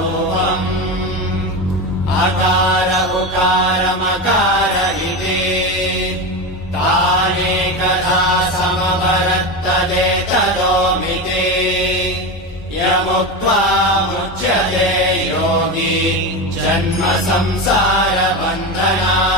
रूपम् अकार उकार मकार इति तानेकधा समवरत्तदेतदोमिति यमुक्त्वा मुच्यते योगी जन्म संसार बन्धनात्।